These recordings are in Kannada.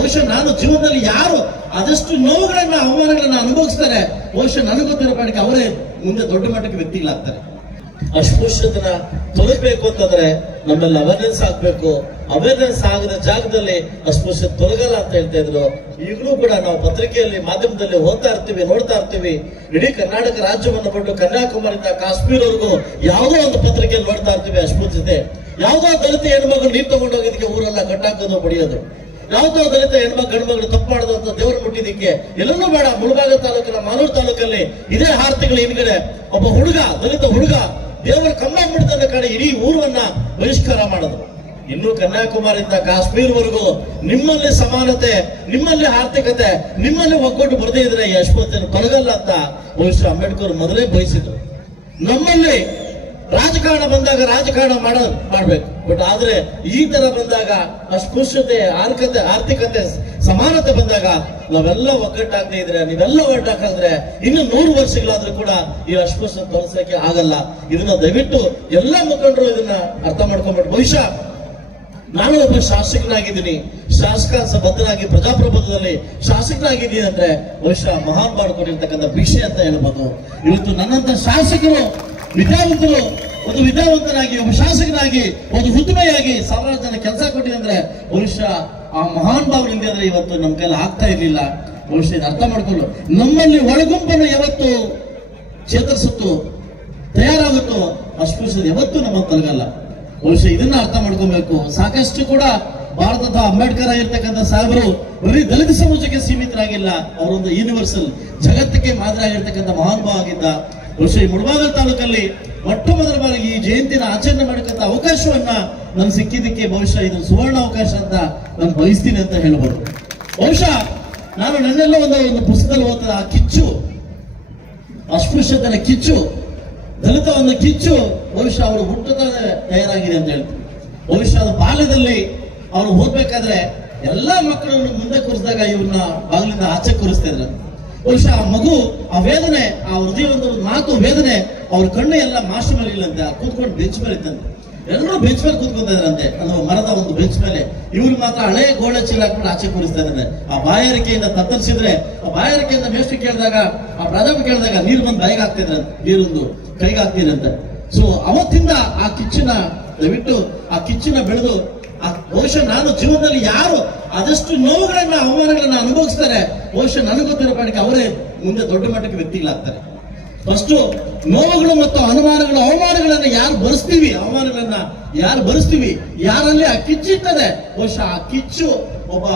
ಬಹುಶಃ ನಾನು ಜೀವನದಲ್ಲಿ ಯಾರು ಆದಷ್ಟು ನೋವುಗಳನ್ನ ಅವಮಾನಗಳನ್ನ ಅನುಭವಿಸ್ತಾರೆ, ಬಹುಶಃ ನನಗೆ ಗೊತ್ತಿರೋ ಪಾಠಕ್ಕೆ ಅವರೇ ಮುಂದೆ ದೊಡ್ಡ ಮಟ್ಟಕ್ಕೆ ವ್ಯಕ್ತಿಗಳಾಗ್ತಾರೆ. ಅಸ್ಪೃಶ್ಯತನ ತೊಲಗಬೇಕು ಅಂತಂದ್ರೆ ನಮ್ಮಲ್ಲಿ ಅವೇರ್ನೆಸ್ ಆಗ್ಬೇಕು. ಅವೇರ್ನೆಸ್ ಆಗದ ಜಾಗದಲ್ಲಿ ಅಸ್ಪೃಶ್ಯತೆ ತೊಲಗಲ್ಲ ಅಂತ ಹೇಳ್ತಾ ಇದ್ರು. ಈಗಲೂ ಕೂಡ ನಾವು ಪತ್ರಿಕೆಯಲ್ಲಿ, ಮಾಧ್ಯಮದಲ್ಲಿ ಓದ್ತಾ ಇರ್ತೀವಿ, ನೋಡ್ತಾ ಇರ್ತೀವಿ. ಇಡೀ ಕರ್ನಾಟಕ ರಾಜ್ಯವನ್ನು ಬಿಟ್ಟು ಕನ್ಯಾಕುಮಾರಿಯಿಂದ ಕಾಶ್ಮೀರವರೆಗೂ ಯಾವುದೋ ಒಂದು ಪತ್ರಿಕೆಯಲ್ಲಿ ನೋಡ್ತಾ ಇರ್ತೀವಿ ಅಸ್ಪೃಶ್ಯತೆ. ಯಾವುದೋ ದಲಿತ ಹೆಣ್ಮಗಳು ನೀರು ತಗೊಂಡೋಗಿದ್ದಕ್ಕೆ ಊರೆಲ್ಲ ಕಟ್ಟಾಕೋದು, ಬಡಿಯೋದು. ಯಾವುದೋ ದಲಿತ ಗಂಡ್ಮಗಳು ತಪ್ಪು ಮಾಡೋದು ಅಂತ ದೇವರು ಮುಟ್ಟಿದ್ದಕ್ಕೆ ಎಲ್ಲನೂ ಬೇಡ. ಮುಳಬಾಗ ತಾಲೂಕಿನ ಮಾಲೂರು ತಾಲೂಕಲ್ಲಿ ಇದೇ 6 ತಿಂಗಳ ಹಿಂದ್ಗಡೆ ಒಬ್ಬ ಹುಡುಗ, ದಲಿತ ಹುಡುಗ ದೇವರ ಕಂಬ ಬಿಡ್ತದ ಕಡೆ ಇಡೀ ಊರನ್ನ ಬಹಿಷ್ಕಾರ ಮಾಡೋದು. ಇನ್ನು ಕನ್ಯಾಕುಮಾರಿಯಿಂದ ಕಾಶ್ಮೀರವರೆಗೂ ನಿಮ್ಮಲ್ಲಿ ಸಮಾನತೆ, ನಿಮ್ಮಲ್ಲಿ ಆರ್ಥಿಕತೆ, ನಿಮ್ಮಲ್ಲಿ ಒಗ್ಗಟ್ಟು ಬರದೇ ಇದ್ರೆ ಈ ಅಸ್ಪೃಶ್ಯತೆ ತೊಲಗಲ್ಲ ಅಂತ ಬಹುಶಃ ಅಂಬೇಡ್ಕರ್ ಮೊದಲೇ ಬಯಸಿದ್ರು. ನಮ್ಮಲ್ಲಿ ರಾಜಕಾರಣ ಬಂದಾಗ ರಾಜಕಾರಣ ಮಾಡ್ಬೇಕು, ಬಟ್ ಆದ್ರೆ ಈ ತರ ಬಂದಾಗ ಅಸ್ಪೃಶ್ಯತೆ, ಆರ್ಥಿಕತೆ, ಸಮಾನತೆ ಬಂದಾಗ ನಾವೆಲ್ಲ ಒಗ್ಗಟ್ಟಾಗದೇ ಇದ್ರೆ, ನೀವೆಲ್ಲ ಒಗ್ಗಟ್ಟಾಕಿದ್ರೆ ಇನ್ನು 100 ವರ್ಷಗಳಾದ್ರೂ ಕೂಡ ಈ ಅಸ್ಪೃಶ್ಯತೆ ತೊಲಸಕ್ಕೆ ಆಗಲ್ಲ. ಇದನ್ನ ದಯವಿಟ್ಟು ಎಲ್ಲ ಮುಖಂಡರು ಇದನ್ನ ಅರ್ಥ ಮಾಡ್ಕೊಂಡ್ಬಿಟ್ಟು, ಬಹುಶಃ ನಾನು ಒಬ್ಬ ಶಾಸಕನಾಗಿದ್ದೀನಿ, ಬದ್ಧನಾಗಿ ಪ್ರಜಾಪ್ರಭುತ್ವದಲ್ಲಿ ಶಾಸಕನಾಗಿದ್ದೀನಿ ಅಂದ್ರೆ ಬಹುಶಃ ಮಹಾನ್ ಮಾಡಿಕೊಂಡಿರ್ತಕ್ಕಂಥ ಭಿಕ್ಷೆ ಅಂತ ಹೇಳ್ಬೋದು. ಇವತ್ತು ನನ್ನಂತ ಶಾಸಕರು, ವಿದ್ಯಾವಂತರು, ಒಂದು ವಿದ್ಯಾವಂತನಾಗಿ, ಒಬ್ಬ ಶಾಸಕನಾಗಿ, ಒಂದು ಹುದ್ದುಮೆಯಾಗಿ 1000 ಜನ ಕೆಲಸ ಕೊಟ್ಟಿದೆ ಅಂದ್ರೆ ಬಹುಶಃ ಆ ಮಹಾನ್ ಭಾವನೆಯಿಂದ ಅಂದ್ರೆ ಇವತ್ತು ನಮ್ಮ ಕೈಲಿ ಆಗ್ತಾ ಇರ್ಲಿಲ್ಲ. ಬಹುಶಃ ಇದು ಅರ್ಥ ಮಾಡ್ಕೊಳ್ಳು. ನಮ್ಮಲ್ಲಿ ಒಳಗುಂಪನ್ನು ಯಾವತ್ತು ಚೇತರಿಸುತ್ತೋ, ತಯಾರಾಗುತ್ತೋ, ಅಸ್ಪೃಶ್ಯತೆ ಯಾವತ್ತೂ ನಮ್ಮ ತೊಲಗಲ್ಲ. ಬಹುಶಃ ಇದನ್ನ ಅರ್ಥ ಮಾಡ್ಕೊಬೇಕು. ಸಾಕಷ್ಟು ಕೂಡ ಭಾರತದ ಅಂಬೇಡ್ಕರ್ ಆಗಿರ್ತಕ್ಕಂಥ ಸಾಹೇಬರು ಬರೀ ದಲಿತ ಸಮಾಜಕ್ಕೆ ಸೀಮಿತರಾಗಿಲ್ಲ, ಅವರೊಂದು ಯೂನಿವರ್ಸಲ್, ಜಗತ್ತಿಗೆ ಮಾದರಿ ಆಗಿರ್ತಕ್ಕಂಥ ಮಹಾನ್ ಭಾವ ಆಗಿದ್ದ. ಬಹುಶಃ ಈ ಮುಳಬಾಗಿಲು ತಾಲೂಕಲ್ಲಿ ಮೊಟ್ಟ ಮೊದಲ ಬಾರಿಗೆ ಈ ಜಯಂತಿನ ಆಚರಣೆ ಮಾಡತಕ್ಕಂಥ ಅವಕಾಶವನ್ನ ನನ್ಗೆ ಸಿಕ್ಕಿದ್ದಕ್ಕೆ ಬಹುಶಃ ಇದು ಸುವರ್ಣ ಅವಕಾಶ ಅಂತ ನಾನು ಬಯಸ್ತೀನಿ ಅಂತ ಹೇಳ್ಬೋದು. ಬಹುಶಃ ನಾನು ನನ್ನೆಲ್ಲ ಒಂದು ಪುಸ್ತಕದಲ್ಲಿ ಓದ್ತಾ ಆ ಕಿಚ್ಚು, ಅಸ್ಪೃಶ್ಯತೆಯ ಕಿಚ್ಚು, ದಲಿತ ಒಂದು ಕಿಚ್ಚು ಬಹುಶಃ ಅವರು ಹುಟ್ಟುತ್ತಾನೆ ತಯಾರಾಗಿದೆ ಅಂತ ಹೇಳ್ತಾರೆ. ಬಹುಶಃ ಅದು ಬಾಲ್ಯದಲ್ಲಿ ಅವರು ಓದ್ಬೇಕಾದ್ರೆ ಎಲ್ಲಾ ಮಕ್ಕಳನ್ನು ಮುಂದೆ ಕೂರಿಸಿದಾಗ ಇವ್ರನ್ನ ಬಾಗಿಲಿಂದ ಆಚೆ ಕೂರಿಸ್ತಾ ಇದ್ರು. ಬಹುಶಃ ಆ ಮಗು, ಆ ವೇದನೆ, ಆ ಹೃದಯ ಒಂದು ಮಾತು ವೇದನೆ, ಅವ್ರ ಕಣ್ಣು ಎಲ್ಲ ಮಾಸ್ಟರ್ ಮೇಲೆ ಇಲ್ಲಂತೆ, ಕೂತ್ಕೊಂಡು ಬೆಂಚ್ ಮೇಲೆ ಇತ್ತಂತೆ. ಎಲ್ಲರೂ ಬೆಂಚ್ ಮೇಲೆ ಕೂತ್ಕೊಂತ ಇದ್ರಂತೆ, ಅದು ಮರದ ಒಂದು ಬೆಂಚ್ ಮೇಲೆ. ಇವ್ರು ಮಾತ್ರ ಹಳೆ ಗೋಡೆ ಚೀಲ ಹಾಕೊಂಡು ಆಚೆ ಕೂರಿಸ್ತಾ ಇದ್ದಾರೆ. ಆ ಬಾಯಾರಿಕೆಯಿಂದ ತತ್ತರಿಸಿದ್ರೆ, ಆ ಬಾಯಾರಿಕೆಯಿಂದ ಮೇಷ್ಟ್ರು ಕೇಳಿದಾಗ, ಆ ಪ್ರಾಧ್ಯಾಪಕ ಕೇಳಿದಾಗ ನೀರು ಬಂದು ಬಾಯಿಗೆ ಹಾಕ್ತಿದ್ರಂತೆ, ನೀರೊಂದು ಕೈಗೆ ಹಾಕ್ತಿದ್ರಂತೆ. ಸೊ ಅವತ್ತಿಂದ ಆ ಕಿಚ್ಚನ ದಯವಿಟ್ಟು ಆ ಕಿಚ್ಚನ ಬೆಳೆದು, ಬಹುಶಃ ನಾನು ಜೀವನದಲ್ಲಿ ಯಾರು ಆದಷ್ಟು ನೋವುಗಳನ್ನ ಅವಮಾನಗಳನ್ನ ಅನುಭವಿಸ್ತಾರೆ, ಬಹುಶಃ ನನಗೆ ಗೊತ್ತಿರೋ ಪಾಠಕ್ಕೆ ಅವರೇ ಮುಂದೆ ದೊಡ್ಡ ಮಟ್ಟಕ್ಕೆ ವ್ಯಕ್ತಿಗಳಾಗ್ತಾರೆ. ಫಸ್ಟ್ ನೋವುಗಳು ಮತ್ತು ಅವಮಾನಗಳನ್ನ ಯಾರು ಭರಿಸ್ತೀವಿ, ಅವಮಾನಗಳನ್ನ ಯಾರು ಭರಿಸ್ತೀವಿ, ಯಾರಲ್ಲಿ ಆ ಕಿಚ್ಚಿರ್ತದೆ, ಬಹುಶಃ ಆ ಕಿಚ್ಚು ಒಬ್ಬ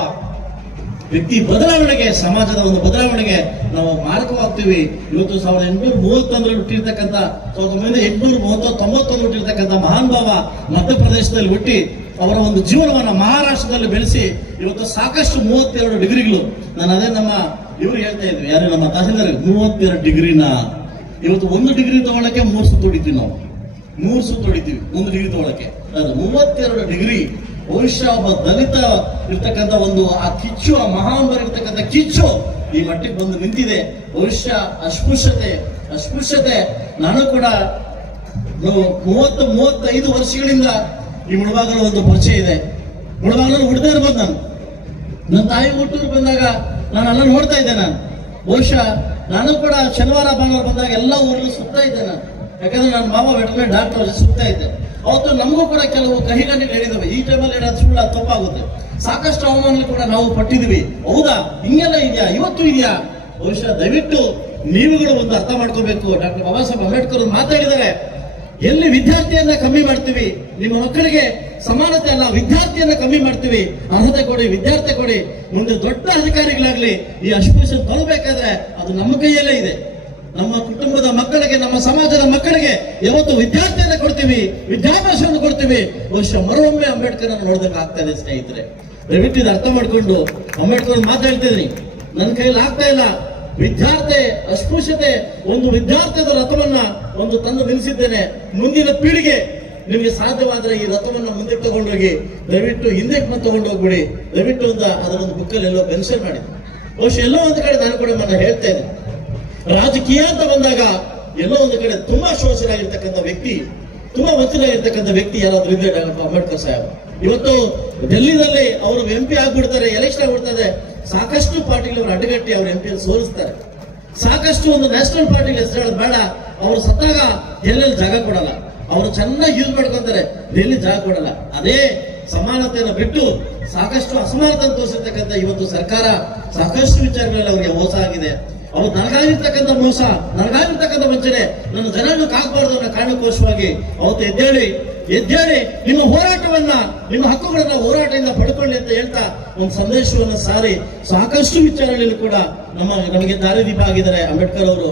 ವ್ಯಕ್ತಿ ಬದಲಾವಣೆಗೆ, ಸಮಾಜದ ಒಂದು ಬದಲಾವಣೆಗೆ ನಾವು ಮಾರಕವಾಗ್ತೀವಿ. ಇವತ್ತು 1831 ಹುಟ್ಟಿರ್ತಕ್ಕಂಥ, 1890 ಹುಟ್ಟಿರ್ತಕ್ಕಂಥ ಮಹಾನ್ ಭಾವ ಮಧ್ಯಪ್ರದೇಶದಲ್ಲಿ ಹುಟ್ಟಿ ಅವರ ಒಂದು ಜೀವನವನ್ನ ಮಹಾರಾಷ್ಟ್ರದಲ್ಲಿ ಬೆಳೆಸಿ ಇವತ್ತು ಸಾಕಷ್ಟು 32 ಡಿಗ್ರಿಗಳು. ನಾನು ಅದೇ ನಮ್ಮ ಇವ್ರು ಹೇಳ್ತಾ ಇದ್ವಿ, ಯಾರು ನಮ್ಮ ತಹಸೀಲ್ದಾರ್, 32 ಡಿಗ್ರಿನ ಇವತ್ತು 1 ಡಿಗ್ರಿ ತಗೊಳಕ್ಕೆ 3 ಸುತ್ತು ಹೊಡಿತೀವಿ ನಾವು, 3 ಸುತ್ತು ಹೊಡಿತೀವಿ 1 ಡಿಗ್ರಿ ತಗೊಳಕ್ಕೆ. ಅದು 32 ಡಿಗ್ರಿ. ಬಹುಶಃ ಒಬ್ಬ ದಲಿತ ಇರ್ತಕ್ಕಂಥ ಒಂದು ಆ ಕಿಚ್ಚು, ಆ ಮಹಾನ್ ಇರ್ತಕ್ಕಂಥ ಕಿಚ್ಚು ಈ ಮಟ್ಟಿಗೆ ಬಂದು ನಿಂತಿದೆ. ಬಹುಶಃ ಅಸ್ಪೃಶ್ಯತೆ ನಾನು ಕೂಡ 30-35 ವರ್ಷಗಳಿಂದ ಈ ಮುಳಬಾಗಿಲು ಒಂದು ಪರಿಚಯ ಇದೆ. ಮುಳಬಾಗಿಲು ಹುಡ್ದೇ ಇರ್ಬೋದು. ನನ್ನ ತಾಯಿ ಹುಟ್ಟೂರು ಬಂದಾಗ ನಾನು ಎಲ್ಲ ನೋಡ್ತಾ ಇದ್ದೆ. ನಾನು ಬಹುಶಃ ನಾನು ಕೂಡ ಶನಿವಾರ ಭಾನುವಾರ ಬಂದಾಗ ಎಲ್ಲ ಊರಲ್ಲೂ ಸುತ್ತಾ ಇದ್ದೆ ನಾನು, ಯಾಕಂದ್ರೆ ನನ್ನ ಮಾವ ವೆಟರ್ನರಿ ಡಾಕ್ಟರ್ ಸುತ್ತಾ ಇದ್ದೆ. ಅವತ್ತು ನಮಗೂ ಕೂಡ ಕೆಲವು ಕಹಿಗಣ್ಣು ಹೇಳಿದವೆ, ಈ ಟೈಮಲ್ಲಿ ಹೇಳೋದು ಸುಳ್ಳು, ತಪ್ಪಾಗುತ್ತೆ. ಸಾಕಷ್ಟು ಅವಮಾನ ಕೂಡ ನಾವು ಪಟ್ಟಿದ್ವಿ. ಹೌದಾ, ಹಿಂಗೆಲ್ಲ ಇದೆಯಾ, ಇವತ್ತು ಇದೆಯಾ? ಬಹುಶಃ ದಯವಿಟ್ಟು ನೀವುಗಳು ಒಂದು ಅರ್ಥ ಮಾಡ್ಕೋಬೇಕು. ಡಾಕ್ಟರ್ ಬಾಬಾ ಸಾಹೇಬ್ ಅಂಬೇಡ್ಕರ್ ಮಾತಾಡಿದರೆ, ಎಲ್ಲಿ ವಿದ್ಯಾರ್ಥಿಯನ್ನ ಕಮ್ಮಿ ಮಾಡ್ತೀವಿ, ನಿಮ್ಮ ಮಕ್ಕಳಿಗೆ ಸಮಾನತೆ ಅಲ್ಲ, ವಿದ್ಯಾರ್ಥಿಯನ್ನ ಕಮ್ಮಿ ಮಾಡ್ತೀವಿ, ಅರ್ಹತೆ ಕೊಡಿ, ವಿದ್ಯಾರ್ಥಿ ಕೊಡಿ, ಮುಂದೆ ದೊಡ್ಡ ಅಧಿಕಾರಿಗಳಾಗ್ಲಿ. ಈ ಅಸ್ಪೃಶ್ಯತೆ ತಲುಪಬೇಕಾದ್ರೆ ಅದು ನಮ್ಮ ಕೈಯಲ್ಲೇ ಇದೆ. ನಮ್ಮ ಕುಟುಂಬದ ಮಕ್ಕಳಿಗೆ, ನಮ್ಮ ಸಮಾಜದ ಮಕ್ಕಳಿಗೆ ಯಾವತ್ತು ವಿದ್ಯಾರ್ಥಿಯನ್ನ ಕೊಡ್ತೀವಿ, ವಿದ್ಯಾಭ್ಯಾಸವನ್ನು ಕೊಡ್ತೀವಿ. ಬಹುಶಃ ಮರೊಮ್ಮೆ ಅಂಬೇಡ್ಕರ್ ನೋಡಿದಂಗೆ ಆಗ್ತಾ ಇದೆ. ಸ್ನೇಹಿತರೆ, ದಯವಿಟ್ಟು ಇದು ಅರ್ಥ ಮಾಡ್ಕೊಂಡು ಅಂಬೇಡ್ಕರ್ ಮಾತಾಡ್ತಿದ್ರಿ, ನನ್ನ ಕೈಯಲ್ಲಿ ಆಗ್ತಾ ಇಲ್ಲ. ವಿದ್ಯಾರ್ಥಿ ಅಸ್ಪೃಶ್ಯತೆ ಒಂದು ವಿದ್ಯಾರ್ಥಿಯ ರಥವನ್ನ ಒಂದು ತಂದು ನಿಲ್ಲಿಸಿದ್ದೇನೆ. ಮುಂದಿನ ಪೀಳಿಗೆ ನಿಮಗೆ ಸಾಧ್ಯವಾದ್ರೆ ಈ ರಥವನ್ನ ಮುಂದೆ ತಗೊಂಡೋಗಿ, ದಯವಿಟ್ಟು ಹಿಂದೆ ತಗೊಂಡು ಹೋಗ್ಬಿಡಿ. ದಯವಿಟ್ಟು ಅದರೊಂದು ಬುಕ್ಕಲ್ಲಿ ಎಲ್ಲೋ ಮೆನ್ಷನ್ ಮಾಡಿ. ಬಹುಶಃ ಎಲ್ಲೋ ಒಂದು ಕಡೆ ನಾನು ಕೂಡ ಹೇಳ್ತಾ ಇದ್ದೆ, ರಾಜಕೀಯ ಅಂತ ಬಂದಾಗ ಎಲ್ಲೋ ಒಂದು ಕಡೆ ತುಂಬಾ ಶೋಷಣೆ ಆಗಿರ್ತಕ್ಕಂಥ ವ್ಯಕ್ತಿ, ತುಂಬಾ ವಂಚನೆ ಆಗಿರ್ತಕ್ಕಂಥ ವ್ಯಕ್ತಿ ಯಾರಾದ್ರೂ ಇದ್ರೆ ಅಂಬೇಡ್ಕರ್ ಸಾಹೇಬ್. ಇವತ್ತು ಡೆಲ್ಲಿನಲ್ಲಿ ಅವರು MP ಆಗ್ಬಿಡ್ತಾರೆ, ಎಲೆಕ್ಷನ್ ಆಗ್ಬಿಡ್ತದೆ, ಸಾಕಷ್ಟು ಪಾರ್ಟಿಗಳು ಅವರು ಅಡ್ಡಗಟ್ಟಿ ಅವ್ರ MP ಸೋಲಿಸ್ತಾರೆ. ಸಾಕಷ್ಟು ಒಂದು ನ್ಯಾಷನಲ್ ಪಾರ್ಟಿಗೆ ಹೆಸರು ಹೇಳೋದು ಬೇಡ, ಅವರು ಸತ್ತಾಗ ಡೆಲ್ಲಿಯಲ್ಲಿ ಜಾಗ ಕೊಡಲ್ಲ, ಅವರು ಚೆನ್ನಾಗಿ ಯೂಸ್ ಮಾಡ್ಕೊಂತಾರೆ, ಡೆಲ್ಲಿ ಜಾಗ ಕೊಡಲ್ಲ. ಅದೇ ಸಮಾನತೆಯನ್ನು ಬಿಟ್ಟು ಸಾಕಷ್ಟು ಅಸಮಾನತೆ ತೋರಿಸಿರ್ತಕ್ಕಂಥ ಇವತ್ತು ಸರ್ಕಾರ ಸಾಕಷ್ಟು ವಿಚಾರಗಳಲ್ಲಿ ಅವರಿಗೆ ಮೋಸ ಆಗಿದೆ. ಅವ್ರು ನನಗಾಗಿರ್ತಕ್ಕಂಥ ಮೋಸ, ನನಗಾಗಿರ್ತಕ್ಕಂಥ ವಂಚನೆ ನನ್ನ ಜನನ್ನು ಕಾಕಬಾರ್ದು ಅನ್ನೋ ಕಾರಣಕ್ಕೋಸ್ಕರವಾಗಿ ಅವತ್ತು ಎದ್ದೇಳಿ ನಿಮ್ಮ ಹೋರಾಟವನ್ನ, ನಿಮ್ಮ ಹಕ್ಕುಗಳನ್ನ ಹೋರಾಟದಿಂದ ಪಡ್ಕೊಳ್ಳಿ ಅಂತ ಹೇಳ್ತಾ ಒಂದು ಸಂದೇಶವನ್ನ ಸಾರಿ ಸಾಕಷ್ಟು ವಿಚಾರಗಳಲ್ಲಿ ಕೂಡ ನಮಗೆ ದಾರಿದೀಪ ಆಗಿದ್ದಾರೆ ಅಂಬೇಡ್ಕರ್ ಅವರು.